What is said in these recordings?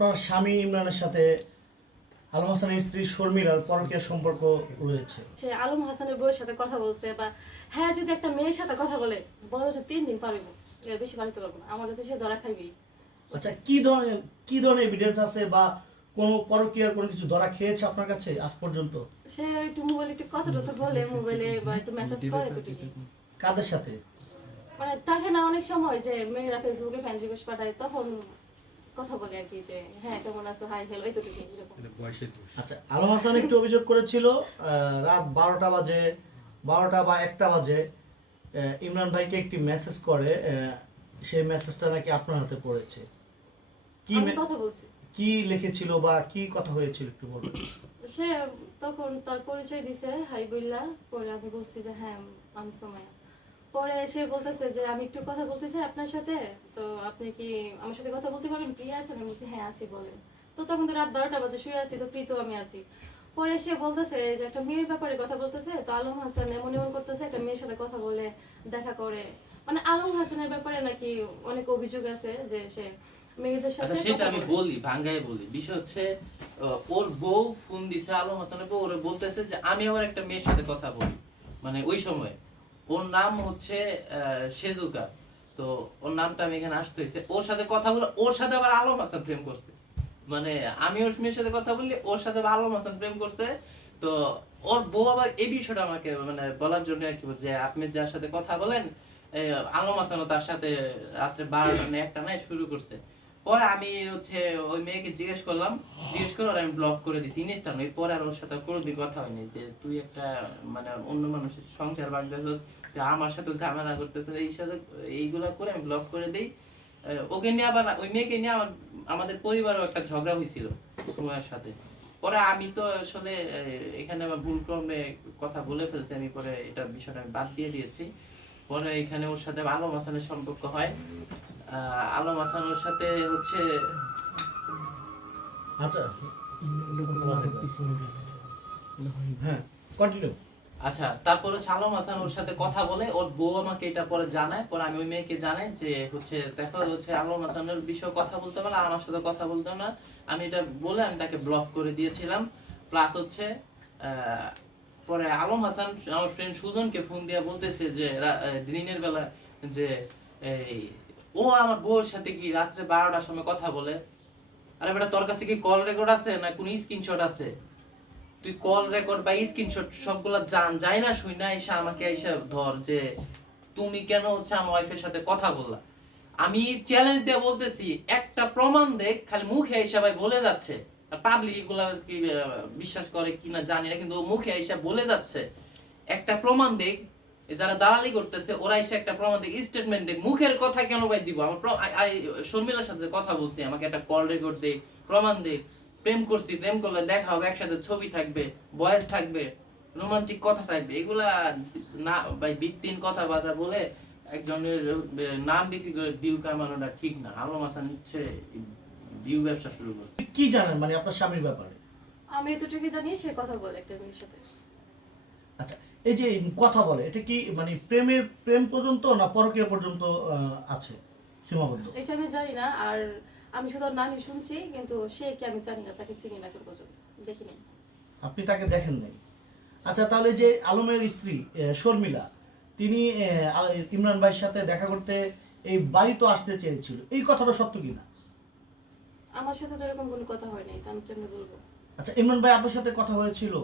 আপনার স্বামী ইমরানের সাথে আলম হাসানের স্ত্রী শর্মিলার পরকীয় সম্পর্ক রয়েছে। সে আলম হাসানের বউয়ের সাথে কথা বলছে বা হ্যাঁ যদি একটা মেয়ের সাথে কথা বলে বড় যে তিন দিন পারিব এর বেশি বাড়িতে পারব না। আমার কাছে সে ধরা খাইবি। আচ্ছা কি ধরনের কি ধরনের এভিডেন্স আছে বা কোনো পরকীয়ার কোনো কিছু ধরা খেয়েছে আপনার কাছে আজ পর্যন্ত? সে একটু মোবাইলে একটু কথা টথা বলে মোবাইলে বা একটু মেসেজ করে তো কাদের সাথে? মানে তাকে না অনেক সময় যে মেয়েরা ফেসবুকে ফ্যান রিকোয়েস্ট পাঠায় তখন কথা বলে আর কি যে হ্যাঁ কেমন আছো? হাই হ্যালো এই তো বয়সের দোষ। আচ্ছা আলম হাসান একটু অভিযোগ করেছিল রাত বারোটা বাজে বারোটা বা একটা বাজে আহ, ইমরান ভাইকে একটি মেসেজ করে আহ, সেই মেসেজটা নাকি আপনার হাতে পড়েছে। কি কথা বলছি। কি লিখেছিল বা কি কথা হয়েছিল একটু বলবেন সে তখন তার পরিচয় দিছে হাই বইল্লা পরে আমি বলছি যে হ্যাঁ আমি সোমায়া পরে সে বলতেছে যে আমি একটু কথা বলতে চাই আপনার সাথে। তো আপনি কি আমার সাথে কথা বলতে পারবেন? ফ্রি আছেন? আমি বলছি হ্যাঁ আছি বলেন। তো তখন তো রাত বারোটা বাজে শুয়ে আছি তো ফ্রি তো আমি আছি। পরে সে বলতেছে যে একটা মেয়ের ব্যাপারে কথা বলতেছে? তো আলম হাসান এমন এমন করতেছে একটা মেয়ের সাথে কথা বলে দেখা করে। মানে আলম হাসানের ব্যাপারে নাকি অনেক অভিযোগ আছে যে সে মেয়েদের সাথে আচ্ছা সেটা আমি বলে। ভাঙ্গায় বলি। বিষয় হচ্ছে ওর বউ ফোন দিছে আলম হাসানের বউ ওরে বলতেছে যে আমি আবার একটা মেয়ের সাথে কথা বলি। মানে ওই সময়। ওর নাম হচ্ছে সেজুকা তো ওর নামটা আমি এখানে আসতে হয়েছে ওর সাথে কথা বলে, ওর সাথে আবার আলম হাসান প্রেম করছে। মানে আমি ওর মেয়ের সাথে কথা বললি ওর সাথে আবার আলম হাসান প্রেম করছে। তো ওর বউ আবার এই বিষয়টা আমাকে মানে বলার জন্য আর কি যে, আপনি যার সাথে কথা বলেন আলম হাসানও তার সাথে রাত্রে বারোটা না একটা নাই শুরু করছে। পরে আমি হচ্ছে ওই মেয়েকে জিজ্ঞেস করলাম, জিজ্ঞেস করে আমি ব্লক করে দিছি, ইনস্টা নয়। পরে আর ওর সাথে কোনোদিন কথা হয়নি যে তুই একটা মানে অন্য মানুষের সংসার ভাঙতেছিস যে আমার সাথে ঝামেলা করতেছিস, এই সাথে এইগুলা করে আমি ব্লক করে দিই। ওকে নিয়ে আবার ওই মেয়েকে নিয়ে আমার, আমাদের পরিবারেও একটা ঝগড়া হয়েছিল সময়ের সাথে। পরে আমি তো আসলে এখানে আমার ভুল ক্রমে কথা বলে ফেলছি, আমি পরে এটা বিষয়টা আমি বাদ দিয়ে দিয়েছি। পরে এখানে ওর সাথে আলম হাসানের সম্পর্ক হয়। আলম হাসান ওর সাথে হচ্ছে আচ্ছা। হ্যাঁ কন্টিনিউ আচ্ছা তারপরে হচ্ছে আলম হাসান ওর সাথে কথা বলে ওর বউ আমাকে এটা পরে জানায় পরে আমি ওই মেয়েকে জানাই যে হচ্ছে দেখো হচ্ছে আলম হাসানের বিষয়ে কথা বলতে পারলে আমার সাথে কথা বলতে না। আমি এটা বলে আমি তাকে ব্লক করে দিয়েছিলাম। প্লাস হচ্ছে আহ, পরে আলম হাসান আমার ফ্রেন্ড সুজনকে ফোন দিয়ে বলতেছে যে দিনের বেলা যে এই ও আমার বউয়ের সাথে কি রাত্রে বারোটার সময় কথা বলে? আরে বেটা, তোর কাছে কি কল রেকর্ড আছে না কোনো স্ক্রিনশট আছে? তুই কল রেকর্ড বা স্ক্রিনশট সবগুলা জান যায় না শুই না, এসে আমাকে এসে ধর যে তুমি কেন হচ্ছে আমার ওয়াইফের সাথে কথা বললা? আমি চ্যালেঞ্জ দিয়ে বলতেছি, একটা প্রমাণ দেখ, খালি মুখে এসে ভাই বলে যাচ্ছে। পাবলিক এগুলা কি বিশ্বাস করে কিনা জানি না, কিন্তু মুখে এসে বলে যাচ্ছে। একটা প্রমাণ দেখ যারা দালালি করতেছে ওরা এসে একটা প্রমাণ দেখ স্টেটমেন্ট দেখ মুখের কথা কেন ভাই দিব? আমার শর্মিলার সাথে কথা বলছি আমাকে একটা কল রেকর্ড দে প্রমাণ দে প্রেম করছি প্রেম করলে দেখা হবে একসাথে ছবি থাকবে বয়স থাকবে রোমান্টিক কথা থাকবে এগুলা না ভাই ভিত্তিন কথা বার্তা বলে একজনের নাম বিক্রি করে ডিউ কামানোটা ঠিক না। আলম হাসান হচ্ছে ডিউ ব্যবসা শুরু করছে। কি জানেন মানে আপনার স্বামীর ব্যাপারে? আমি এতটুকু জানি সে কথা বলে একটা মেয়ের সাথে। আচ্ছা এই যে কথা বলে এটা কি মানে প্রেমের প্রেম পর্যন্ত না পরকীয়া পর্যন্ত আছে সীমাবদ্ধ? এটা আমি জানি না আর আমি শুধু নামই শুনছি কিন্তু সে কি আমি জানি না তাকে চিনি না পর্যন্ত দেখিনি আপনি তাকে দেখেন নাই। আচ্ছা তাহলে যে আলমের স্ত্রী শর্মিলা তিনি ইমরান ভাইয়ের সাথে দেখা করতে এই বাড়ি তো আসতে চেয়েছিল এই কথাটা সত্য কিনা? আমার সাথে তো এরকম কোনো কথা হয় নাই তা আমি কেমনে বলব? আচ্ছা ইমরান ভাই আপনার সাথে কথা হয়েছিল?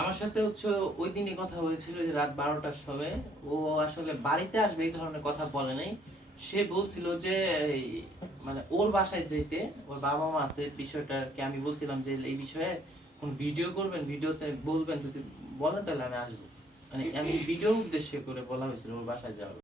আমার সাথে হচ্ছে ওই দিনই কথা হয়েছিল যে রাত বারোটার সময়। ও আসলে বাড়িতে আসবে এই ধরনের কথা বলে নাই। সে বলছিল যে মানে ওর বাসায় যেতে, ওর বাবা মা আছে বিষয়টা কি আমি বলছিলাম যে, এই বিষয়ে কোন ভিডিও করবেন, ভিডিওতে বলবেন, যদি বলেন তাহলে আমি আসব। মানে আমি ভিডিও উদ্দেশ্যে করে বলা হয়েছিল ওর বাসায় যাওয়ার।